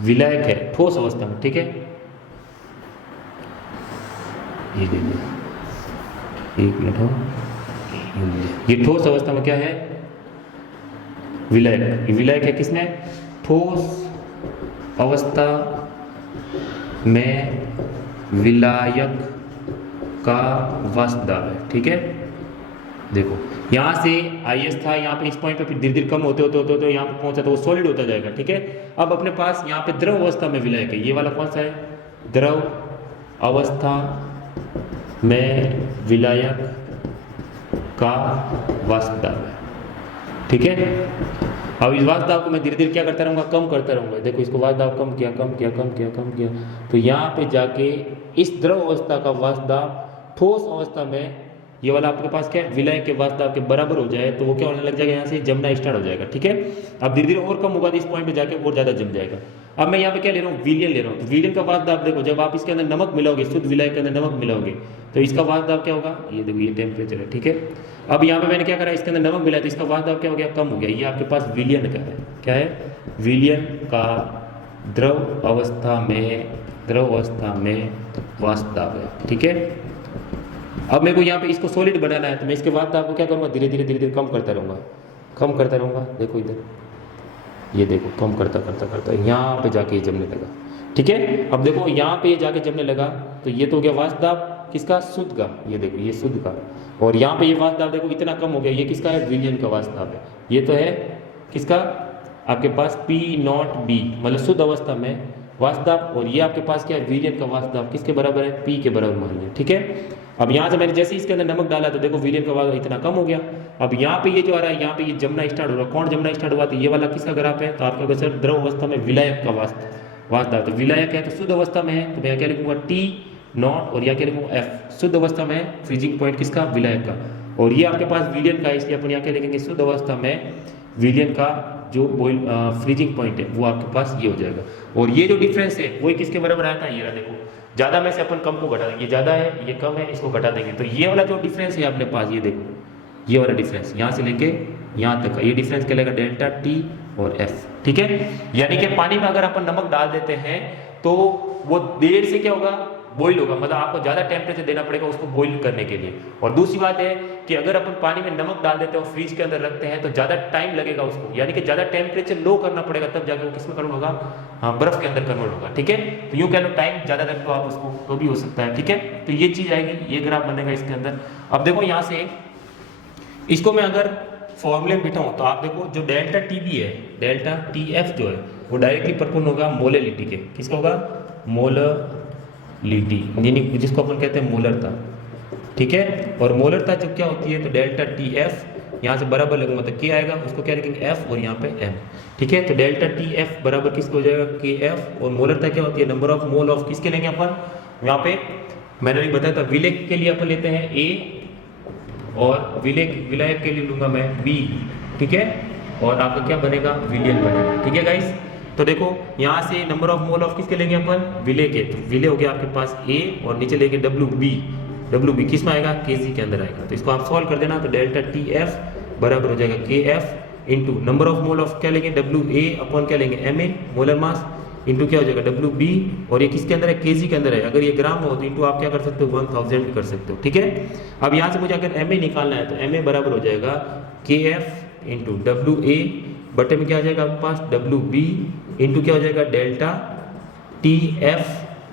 विलायक है, ठोस अवस्था में, ठीक है, ये देखिए, एक मिनट हो, ये ठोस अवस्था में क्या है, विलायक है, किसमें, ठोस अवस्था में विलायक का वास्तव है। ठीक है, देखो यहाँ से IS था, यहाँ पे इस पॉइंट पे फिर धीरे धीरे कम होते होते होते होते यहाँ पे पहुंचा तो वो सॉलिड होता जाएगा। ठीक है, अब अपने पास यहाँ पे द्रव अवस्था में विलायक है, ये वाला कौन सा है, द्रव अवस्था में विलायक का वास्तव है। ठीक है, अब इस वास्तव को मैं धीरे धीरे क्या करता रहूँगा, कम करता रहूँगा। देखो इसको वास्तव कम किया कम किया कम किया कम किया, तो यहाँ पे जाके इस द्रव अवस्था का वास्तव ठोस अवस्था में ये वाला आपके पास क्या है, विलायक के वास्तव के बराबर हो जाए तो वो क्या होने लग जाएगा, यहाँ से जमना स्टार्ट हो जाएगा। ठीक है, अब धीरे धीरे और कम होगा तो इस पॉइंट पे जाके और ज्यादा जम जाएगा। अब मैं यहाँ पे क्या ले रहा हूँ, विलयन ले रहा हूँ। तो विलयन का वास्तव देखो, जब आप इसके अंदर नमक मिलाओगे, शुद्ध विलायक के अंदर नमक मिलाओगे तो इसका वास्तव क्या होगा, ये देखो ये टेम्परेचर है। ठीक है, अब यहाँ पे मैंने क्या करा, इसके अंदर नमक मिला तो इसका वास्तव क्या हो गया, कम हो गया। ये आपके पास विलयन का है, क्या है, विलयन का द्रव अवस्था में वास्तव है। ठीक है, अब मेरे को यहाँ पे इसको सॉलिड बनाना है तो मैं इसके बाद आपको क्या करूँगा, धीरे धीरे कम करता रहूँगा। देखो इधर, ये देखो कम करता यहाँ पे जाके ये जमने लगा। ठीक है, अब देखो यहाँ पे ये जाके जमने लगा तो ये तो हो गया वास्तव किसका, शुद्ध का, ये देखो ये शुद्ध का। और यहाँ पे ये वास्तव देखो इतना कम हो गया, ये किसका है, विलयन का वास्तव है। ये तो है किसका, आपके पास P0B मतलब शुद्ध अवस्था में वास्तव, और ये आपके पास क्या है, विलयन का वास्तव किसके बराबर है, P के बराबर मान लिया। ठीक है, अब यहाँ से मैंने जैसे इसके अंदर नमक डाला तो देखो विलयन का वास्तव इतना कम हो गया। अब यहाँ पे ये जो आ रहा है, यहाँ पे ये जमना स्टार्ट हो रहा है। कौन जमना स्टार्ट हुआ, तो ये वाला किसका ग्राफ है, तो आपका अगर सर द्रव अवस्था में विलायक का वास्तव, तो विलायक है तो शुद्ध अवस्था में है तो मैं क्या लिखूंगा T0 और यहाँ क्या लिखूंगा F, शुद्ध अवस्था में फ्रीजिंग पॉइंट किसका, विलायक का। और ये आपके पास विलयन का है, इसलिए अपन यहाँ क्या लिखेंगे, शुद्ध अवस्था में विलयन का जो बॉइल फ्रीजिंग पॉइंट है वो आपके पास ये हो जाएगा। और ये जो डिफरेंस है वही किसके बराबर आया था, ये रहा देखो, ज़्यादा में से अपन कम को घटा देंगे, ये ज़्यादा है ये कम है, इसको घटा देंगे तो ये वाला जो डिफरेंस है अपने पास, ये देखो ये वाला डिफरेंस यहाँ से लेके यहाँ तक का ये डिफरेंस कहलाएगा डेल्टा T और F। ठीक है, यानी कि पानी में अगर अपन नमक डाल देते हैं तो वो देर से क्या होगा, बॉईल होगा, मतलब आपको ज़्यादा टेम्परेचर देना पड़ेगा उसको बॉईल करने के लिए। और दूसरी बात है कि अगर अपन पानी में नमक डाल देते हैं और फ्रीज के अंदर रखते हैं तो ज़्यादा टाइम लगेगा उसको, यानी कि ज़्यादा टेम्परेचर लो करना पड़ेगा तब जाके वो किसमें कन्वर्ट होगा, हाँ बर्फ के अंदर कन्वर्ट होगा। ठीक है, तो यूँ कह लो टाइम ज़्यादा रख दो आप उसको तो भी हो सकता है। ठीक है, तो ये चीज़ आएगी, ये ग्राफ बनेगा इसके अंदर। अब देखो यहाँ से इसको मैं अगर फॉर्मूले में बिठाऊँ तो आप देखो जो डेल्टा TB है, डेल्टा TF जो है वो डायरेक्टली प्रोपोर्शनल होगा मोलरिटी के, किसका होगा, मोलरिटी, यानी जिसको अपन कहते हैं मोलरता। ठीक है, और मोलरता जब क्या होती है तो डेल्टा TF यहाँ से बराबर लगूंगा तो क्या आएगा, उसको क्या लिखेंगे F और यहाँ पे M। ठीक है, तो डेल्टा TF बराबर किसको हो जाएगा, KF। और मोलरता क्या होती है, नंबर ऑफ मोल ऑफ किसके लेंगे अपन, यहाँ पे मैंने भी बताया था विलेक के लिए अपन लेते हैं A और विलायक के लिए लूंगा मैं B। ठीक है, और आपका क्या बनेगा, विलयन बनेगा। ठीक है गाइस, तो देखो यहाँ से नंबर ऑफ मोल ऑफ किसके लेंगे अपन, विले के, तो विले हो गया आपके पास A और नीचे लेंगे WB किस में आएगा, kg के अंदर आएगा। तो इसको आप सॉल्व कर देना तो डेल्टा TF बराबर हो जाएगा KF into number of mole of क्या लेंगे, WA अपॉन क्या लेंगे, MA मोलर मास इंटू क्या हो जाएगा WB, और ये किसके अंदर है, kg के अंदर है। अगर ये ग्राम हो तो इंटू आप क्या कर सकते हो, 1000 भी कर सकते हो। ठीक है, अब यहाँ से मुझे अगर MA निकालना है तो MA बराबर हो जाएगा KF इंटू WA बटे में क्या आ जाएगा आपके पास WB इंटू क्या हो जाएगा डेल्टा TF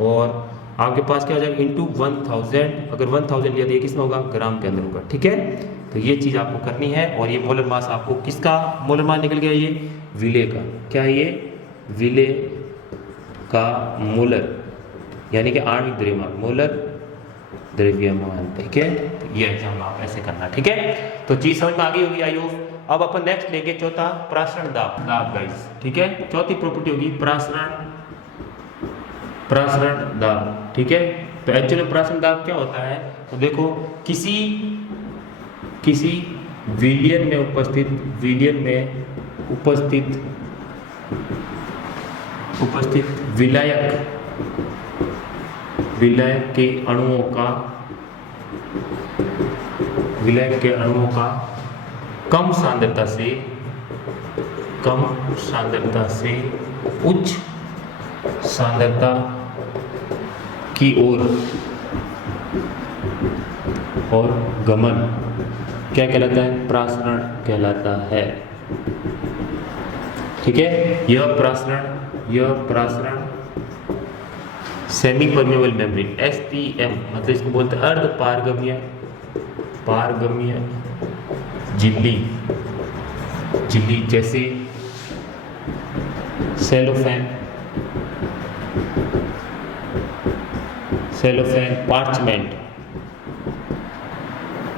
और आपके पास क्या हो जाएगा इंटू 1000। अगर 1000 लिया तो ये किसमें होगा, ग्राम के अंदर होगा। ठीक है, तो ये चीज़ आपको करनी है। और ये मोलर मास आपको किसका मोलर मास निकल गया, ये विले का, क्या है ये, विले का मोलर यानी कि आणविक द्रव्यमान, मोलर द्रव्यमान। ठीक है, तो ये एग्जाम आप ऐसे करना। ठीक है, तो चीज समझ में आ गई होगी आई होप। अब अपन नेक्स्ट लेंगे चौथा प्रासरण दाब गाइस। ठीक है, चौथी प्रॉपर्टी होगी प्रासरण दाब। ठीक है, तो एक्चुअली प्रासरण दाब क्या होता है, तो देखो किसी विलयन में उपस्थित विलायक के अणुओं का कम सांद्रता से उच्च सांद्रता की ओर और गमन क्या कहलाता है, प्रासरण कहलाता है। ठीक है, यह प्रासरण सेमी परमेबल मेम्ब्रेन, SPM मतलब इसको बोलते हैं अर्ध पारगम्य झिल्ली, जैसे सेलोफेन,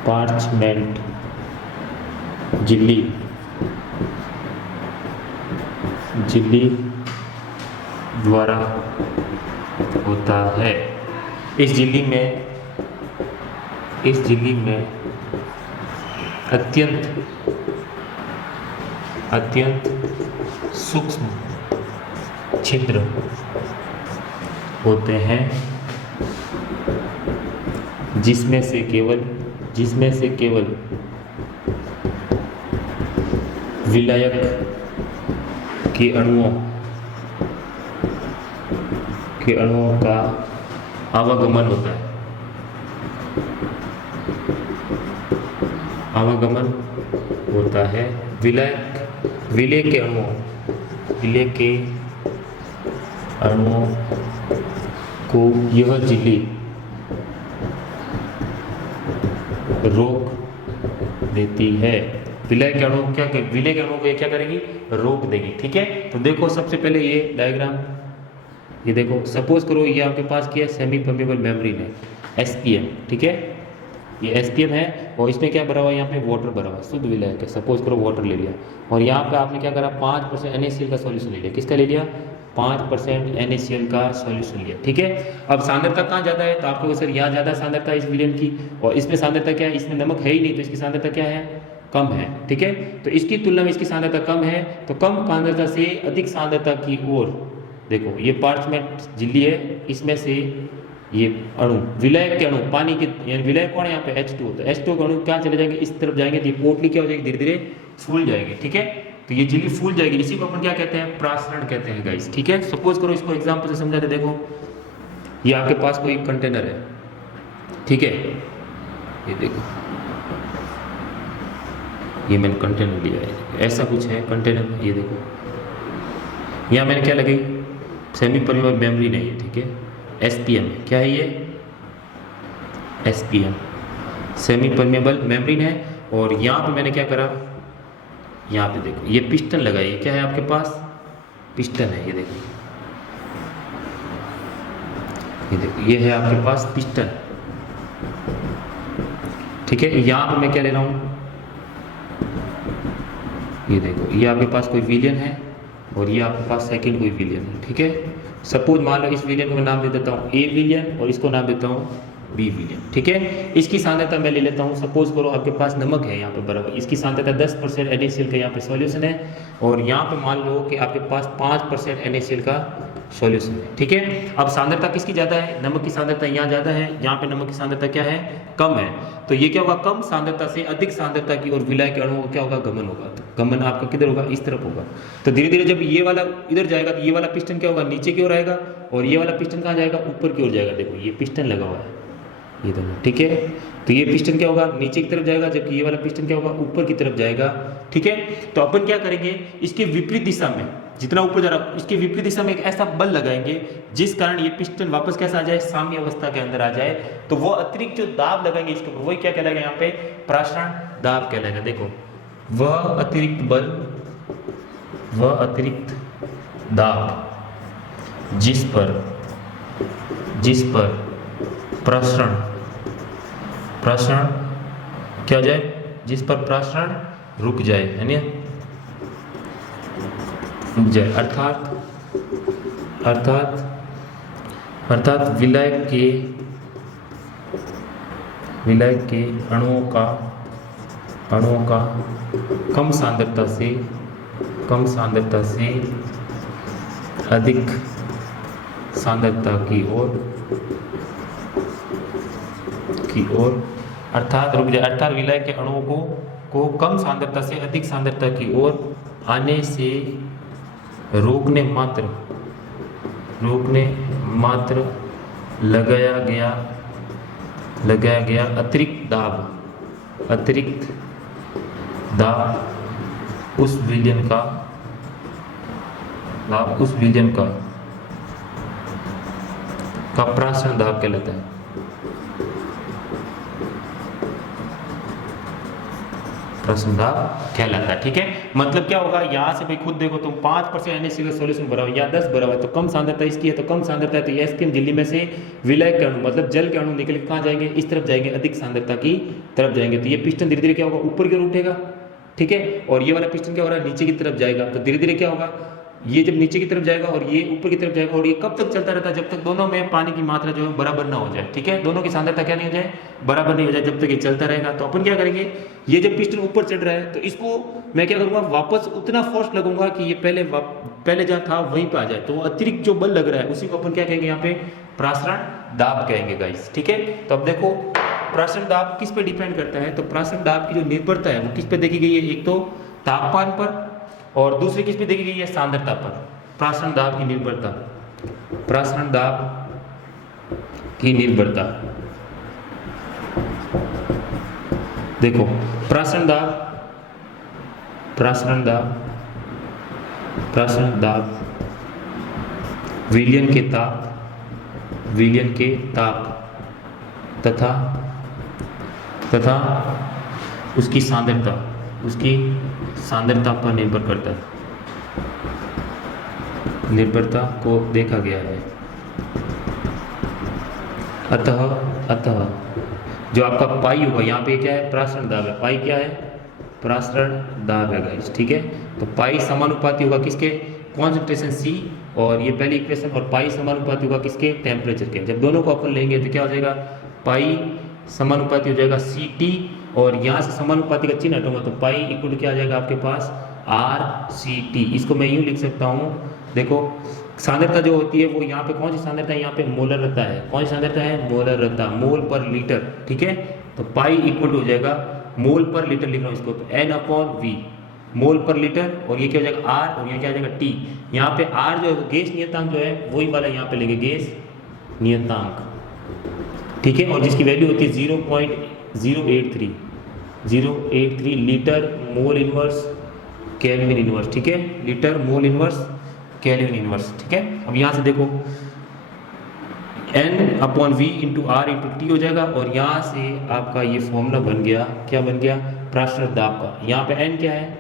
पार्चमेंट झिल्ली द्वारा होता है। इस झिल्ली में अत्यंत सूक्ष्म छिद्र होते हैं, जिसमें से केवल विलायक के अणुओं का आवागमन होता है। विलय के अणुओं को यह झिल्ली रोक देती है। विलय के अणुओं को ये क्या करेगी? रोक देगी। ठीक है, तो देखो सबसे पहले ये डायग्राम, ये देखो, सपोज करो ये आपके पास क्या है, सेमी परमेबल मेम्ब्रेन है, SPM। ठीक है, ये SPM है और इसमें क्या भरा हुआ है, यहाँ पे वाटर भरा हुआ है, शुद्ध विलायक है। सपोज करो वाटर ले लिया और यहाँ पे आपने क्या करा, 5% NaCl का सॉल्यूशन ले लिया। किसका ले लिया? 5% NaCl का सॉल्यूशन लिया। ठीक है, अब सांद्रता कहाँ ज़्यादा है, तो आपको सर यहाँ ज़्यादा सांद्रता है इस विलयन की, और इसमें सांद्रता क्या है, इसमें नमक है ही नहीं, तो इसकी सांद्रता क्या है, कम है। ठीक है, तो इसकी तुलना में इसकी सांद्रता कम है, तो कम सांद्रता से अधिक सांद्रता की ओर देखो, ये पार्चमेंट झिल्ली है, इसमें से ये अणु, विलायक के अणु, पानी के, यानी विलायक कौन है यहाँ पे, H2 होता है। H2 के अणु क्या चले जाएंगे, इस तरफ जाएंगे, तो ये पोटली क्या हो जाएगी, धीरे धीरे फूल जाएगी। ठीक है, तो ये झिल्ली फूल जाएगी, इसी को अपन क्या कहते हैं, प्रासरण कहते हैं गाइस। ठीक है, सपोज करो इसको एग्जाम्पल से समझाते, देखो ये आपके पास कोई कंटेनर है। ठीक है, ये देखो, ये मैंने कंटेनर लिया है, ऐसा कुछ है कंटेनर में। ये देखो यहाँ मैंने क्या लगी, सेमी परमेबल मेम्ब्रेन है ये। ठीक है, SPM है, क्या है ये, SPM सेमी परमेबल मेम्ब्रेन है। और यहाँ पे मैंने क्या करा, यहाँ पे देखो ये पिस्टन लगाई है, क्या है आपके पास, पिस्टन है। ये देखो, ये है आपके पास पिस्टन। ठीक है, यहाँ पे मैं क्या ले रहा हूँ, ये देखो, ये आपके पास कोई विलियन है और ये आपके पास सेकंड कोई विलियन है। ठीक है, सपोज मान लो इस विलियन को मैं नाम दे देता हूँ A विलियन और इसको नाम देता हूँ B विलियन। ठीक है, इसकी सांद्रता मैं ले लेता हूँ, सपोज करो आपके पास नमक है यहाँ पे बराबर, इसकी सांद्रता 10% NaCl का यहाँ पे सॉल्यूशन है, और यहाँ पे मान लो कि आपके पास 5% NaCl का सॉल्यूशन है। ठीक है, अब सांद्रता किसकी ज़्यादा है, नमक की सांद्रता यहाँ ज़्यादा है, यहाँ पे नमक की सांद्रता क्या है, कम है। तो ये क्या होगा, कम सांद्रता से अधिक सांद्रता की और विलायक के अणुओं को क्या होगा, गमन होगा। तो गमन आपका किधर होगा, इस तरफ होगा। तो धीरे धीरे जब ये वाला इधर जाएगा तो ये वाला पिस्टन क्या होगा, नीचे की ओर आएगा, और ये वाला पिस्टन कहाँ जाएगा, ऊपर की ओर जाएगा। देखो ये पिस्टन लगा हुआ है, ये दोनों। ठीक है, तो ये पिस्टन क्या होगा, नीचे की तरफ जाएगा, जबकि ये वाला पिस्टन क्या होगा, ऊपर की तरफ जाएगा। ठीक है, तो अपन क्या करेंगे, इसके विपरीत दिशा में, जितना ऊपर जा रहा है इसके विपरीत दिशा में एक ऐसा बल लगाएंगे जिस कारण ये पिस्टन वापस कैसा आ जाए, साम्य अवस्था के अंदर आ जाए। तो वो अतिरिक्त जो दाब लगाएंगे इसके ऊपर, वही क्या कहलाएगा यहाँ पे, प्रासरण दाब कहलाएगा। देखो वह अतिरिक्त बल, वह अतिरिक्त दाब जिस पर प्रसरण क्या हो जाए, जिस पर प्रसरण रुक जाए, है ना, रुक जाए, अर्थात विलायक के अणुओं का कम सांद्रता से अधिक सांद्रता की ओर अर्थात रुक जाए, अर्थात विलायक के अणुओं को कम सांद्रता से अधिक सांद्रता की ओर आने से रोकने मात्र लगाया गया अतिरिक्त दाब उस विलयन का का प्रासरण दाब कहलाता है। प्रासरण दाब कहलाता है। ठीक है, मतलब क्या होगा, यहाँ से भाई खुद देखो तुम 5% NaCl का सॉल्यूशन भरा हुआ है, या 10 भरा हुआ है, तो कम सांद्रता इसकी है, तो कम सांद्रता है, तो ये SPM झिल्ली में से विलायक के अणु मतलब जल के अणु निकल के कहाँ जाएंगे, इस तरफ जाएंगे, अधिक सांद्रता की तरफ जाएंगे। तो ये पिस्टन धीरे धीरे क्या होगा, ऊपर की ओर उठेगा। ठीक है, और ये वाला पिस्टन क्या हो रहा है, नीचे की तरफ जाएगा। तो धीरे धीरे क्या होगा, ये जब नीचे की तरफ जाएगा और ये ऊपर की तरफ जाएगा, और ये कब तक चलता रहता है, जब तक दोनों में पानी की मात्रा जो है बराबर ना हो जाए। ठीक है, दोनों की सांद्रता क्या नहीं हो जाए, बराबर नहीं हो जाए, जब तक ये चलता रहेगा। तो अपन क्या करेंगे, ये जब पिस्टन ऊपर चढ़ रहा है तो इसको मैं क्या करूंगा, वापस उतना फोर्स लगूंगा कि ये पहले जहाँ था वहीं पे आ जाए। तो अतिरिक्त जो बल लग रहा है उसी को अपन क्या कहेंगे, यहाँ पे प्रासरण दाब कहेंगे गाइस। ठीक है, तो अब देखो प्रासरण दाब किस पे डिपेंड करता है, तो प्रासरण दाब की जो निर्भरता है वो किस पे देखी गई है, एक तो तापमान पर, और दूसरी किस पे देखी गई है, सांद्रता पर। प्रासरण दाब की निर्भरता, प्रासरण दाब की निर्भरता, देखो प्रासरण दाब, प्रासरण दाब, प्रासरण दाब विलयन के ताप, विलयन के ताप तथा उसकी सांद्रता, उसकी सांद्रता पर निर्भर करता है, निर्भरता को देखा गया है। अतः जो आपका पाई होगा, यहाँ पे क्या है, प्रासरण दाब है, पाई क्या है, प्रासरण दाब है गाइस। ठीक है, तो पाई समानुपाती होगा किसके, कॉन्सेंट्रेशन C, और ये पहली इक्वेशन, और पाई समानुपाती होगा किसके, टेम्परेचर के। जब दोनों को अपन लेंगे तो क्या हो जाएगा, पाई समानुपाती हो जाएगा CT, और यहाँ से समानुपाती का चिन्ह हटाऊंगा तो पाई इक्वल क्या आ जाएगा आपके पास, RCT। इसको मैं यूँ लिख सकता हूँ, देखो सांद्रता जो होती है वो यहाँ पे कौन सी सांद्रता है, यहाँ पे मोलरता है। कौन सी सांद्रता है, मोलरता, मोल पर लीटर। ठीक है, तो पाई इक्वल हो जाएगा, मोल पर लीटर लिख रहा हूँ इसको, तो N/V, मोल पर लीटर, और ये क्या हो जाएगा R, और यहाँ क्या हो जाएगा T। यहाँ पे R जो है गैस नियतांक जो है वही वाला यहाँ पे लेंगे, गैस नियतांक। ठीक है, और जिसकी वैल्यू होती है 0.083 litre mole inverse kelvin inverse. ठीक है, litre mole inverse kelvin inverse. ठीक है, अब यहाँ से देखो N/V into R into T हो जाएगा, और यहाँ से आपका ये फॉर्मूला बन गया, क्या बन गया, प्रासरण दाब का। यहाँ पे N क्या है,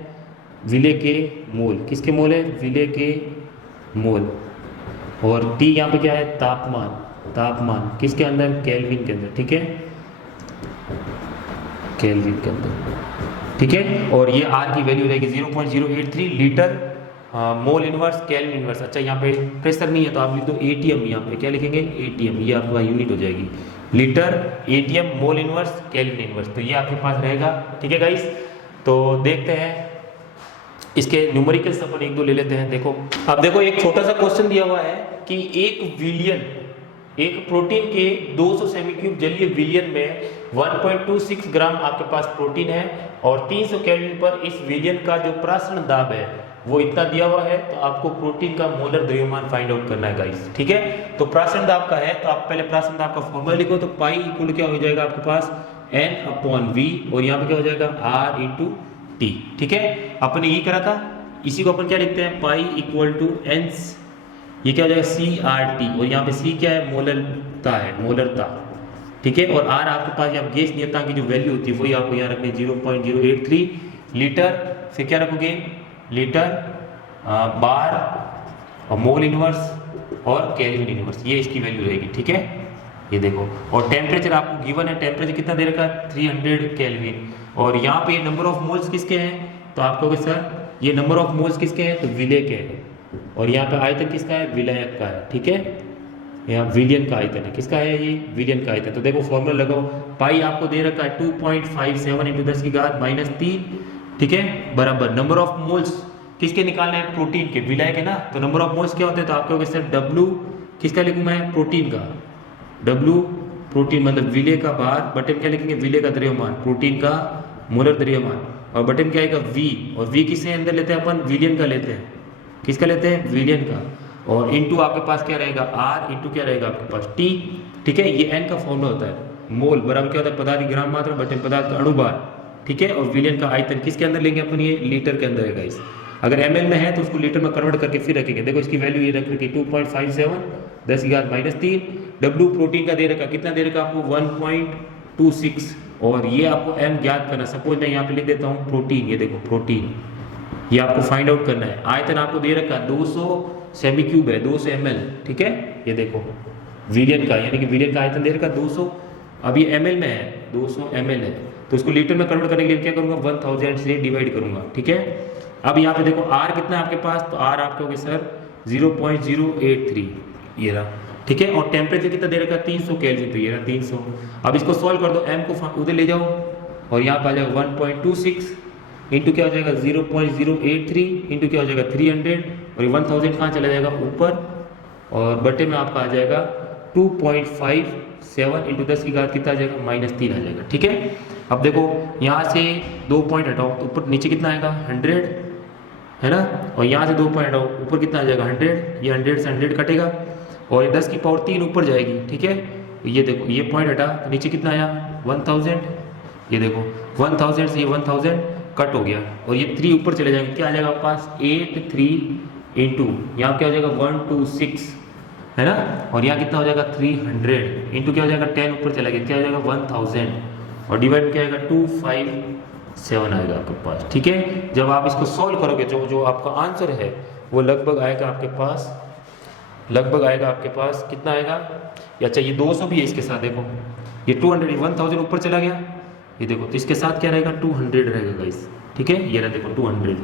विलय के मोल, किसके मोल है, विलय के मोल, और T यहाँ पे क्या है, तापमान, तापमान किसके अंदर, केल्विन के अंदर। ठीक है, केल्विन के अंदर। ठीक है, और ये R की वैल्यू रहेगी 0.083 litre mole inverse kelvin inverse. अच्छा, यहाँ पे प्रेशर नहीं है तो आप लिख दो ATM, यहाँ पे क्या लिखेंगे, ATM, ये आपका यूनिट हो जाएगी, litre ATM mole inverse kelvin inverse. तो ये आपके पास रहेगा। ठीक है गाइस, तो देखते हैं इसके न्यूमेरिकल्स अपन एक दो ले लेते हैं। देखो अब देखो एक छोटा सा क्वेश्चन दिया हुआ है कि एक विलियन, एक प्रोटीन के 200 सेमी-क्यूब जलीय विलियन में 1.26 ग्राम आपके पास प्रोटीन है, और 300 केल्विन पर इस विलियन का जो प्रासरण दाब है वो इतना दिया हुआ है। तो आपको प्रोटीन का मोलर द्रव्यमान फाइंड आउट करना है गाइस। ठीक है, तो प्रासरण दाब का है तो आप पहले प्रासरण दाब का फॉर्मूला लिखो, तो पाई इक्वल क्या हो जाएगा आपके पास, N/V, और यहाँ पे क्या हो जाएगा R इंटू T। ठीक है, अपन ये करा था, इसी को अपन क्या लिखते हैं, पाई इक्वल टू N, ये क्या हो जाएगा CRT, और यहाँ पे C क्या है, मोलरता है, मोलरता। ठीक है, और R आपके पास यहाँ गैस नियतांक की जो वैल्यू होती है वही आपको यहाँ रखनी है 0.083 लीटर, फिर क्या रखोगे, लीटर, बार, और मोल इनवर्स और केल्विन इनवर्स, ये इसकी वैल्यू रहेगी। ठीक है, ये देखो, और टेम्परेचर आपको गिवन है, टेम्परेचर कितना दे रखा है, 300 केल्विन, और यहाँ पे नंबर ऑफ मोल्स किसके हैं, तो आप कहोगे सर ये नंबर ऑफ मोल्स किसके हैं, तो विलय के हैं, और यहाँ पे आयतन किसका है, विलायक का है। ठीक है, यहाँ विलियन का आयतन है, किसका है, ये विलियन का आयतन। तो देखो फॉर्मूला लगाओ, पाई आपको दे रखा है 2.57 इंटू 10 की घात -3। ठीक है, बराबर नंबर ऑफ मोल्स किसके निकालना है, प्रोटीन के, विलायक है ना, तो नंबर ऑफ मोल्स क्या होते हैं, तो आप कहोगे सर W किसका लिखूँ मैं, प्रोटीन का, W प्रोटीन मतलब विलय का भार, बटन क्या लिखेंगे, विलय का द्रव्यमान, प्रोटीन का मोलर द्रव्यमान, और बटन क्या आएगा V, और V किससे अंदर लेते हैं अपन, विलियन का लेते हैं, किसका लेते हैं, विलियन का, और इंटू आपके पास क्या रहेगा, R इंटू क्या रहेगा आपके पास T। ठीक है, ये N का फॉर्मूला होता है, मोल बराबर क्या होता है, पदार्थ की ग्राम मात्रा, बटन पदार्थ का अणुभार। ठीक है, और विलियन का आयतन किसके अंदर लेंगे अपन, ये लीटर के अंदर है गाइस। अगर ml में है तो उसको लीटर में कन्वर्ट करके फिर रखेंगे। देखो इसकी वैल्यू ये रख रखी 2.57 10 की घात -3 W प्रोटीन का दे रखा, कितना दे रखा आपको 1.26, और ये आपको M ज्ञात करना। सपोज मैं यहाँ पे लिख देता हूँ प्रोटीन, ये देखो प्रोटीन, ये आपको फाइंड आउट करना है। आयतन आपको दे रखा 200 सेमी क्यूब है, 200 ml, ठीक है। ये देखो विलियन का, यानी कि विलियन का आयतन दे रखा 200, अब ये ml में है, 200 ml है, तो इसको लीटर में कन्वर्ट करने के लिए क्या करूँगा, 1000 से डिवाइड करूँगा, ठीक है। अब यहाँ पे देखो R कितना है आपके पास, तो R आपके हो गए सर 0.083, ये रहा, ठीक है। और टेम्परेचर कितना दे रखा 300 केल्विन, तो ये रहा 300। अब इसको सॉल्व कर दो, M को उधर ले जाओ और यहाँ पर आ जाएगा 1.26 इंटू क्या हो जाएगा 0.083 इंटू क्या हो जाएगा 300, और ये 1000 कहाँ चला जाएगा ऊपर, और बटे में आपका आ जाएगा 2.57 इंटू 10 की घात कितना आ जाएगा -3 आ जाएगा, ठीक है। अब देखो यहाँ से 2 पॉइंट हटाओ तो ऊपर नीचे कितना आएगा 100, है ना, और यहाँ से 2 पॉइंट हटाओ ऊपर कितना आ जाएगा 100, ये 100 से 100 कटेगा और ये 10 की पावर 3 ऊपर जाएगी, ठीक है। ये देखो ये पॉइंट हटा तो नीचे कितना आया 1000, ये देखो 1000 से ये 1000 कट हो गया और ये 3 ऊपर चले जाएंगे, क्या आ जाएगा आपके पास 83 इंटू यहाँ क्या हो जाएगा 126, है ना, और यहाँ कितना हो जाएगा 300 इंटू क्या हो जाएगा 10 ऊपर चला गया, क्या हो जाएगा 1000, और डिवाइड में क्या आएगा 257 आएगा आपके पास, ठीक है। जब आप इसको सॉल्व करोगे जो आपका आंसर है वो लगभग आएगा आपके पास कितना आएगा, अच्छा ये 200 भी है इसके साथ, देखो ये 200 1000 ऊपर चला गया, ये देखो, तो इसके साथ क्या रहेगा 200 रहेगा गाइस, ठीक है। ये रहा देखो 200,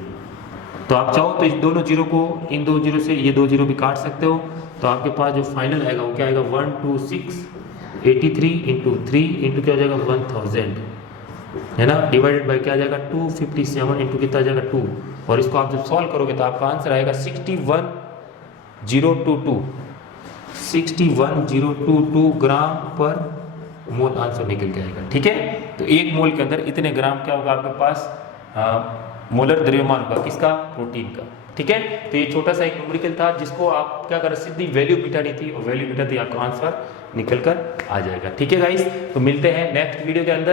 तो आप चाहो तो इस दोनों जीरो को, इन 2 जीरो से ये 2 जीरो भी काट सकते हो, तो आपके पास जो फाइनल आएगा वो क्या आएगा 12683 इंटू 3 इंटू क्या हो जाएगा 1000, है ना, डिवाइडेड बाई क्या आ जाएगा 257 इंटू कितना आ जाएगा 2, और इसको आप जब सॉल्व करोगे तो आपका आंसर आएगा 61022 ग्राम पर मोल आंसर निकल के आएगा, ठीक है। तो 1 मोल के अंदर इतने ग्राम क्या होगा आपके पास मोलर द्रव्यमान होगा, किसका, प्रोटीन का, ठीक है। तो ये छोटा सा एक न्यूमेरिकल था जिसको आप क्या कर, सीधी वैल्यू मिटानी थी और वैल्यू मिटाती आपका आंसर निकल कर आ जाएगा, ठीक है गाइस। तो मिलते हैं नेक्स्ट वीडियो के अंदर।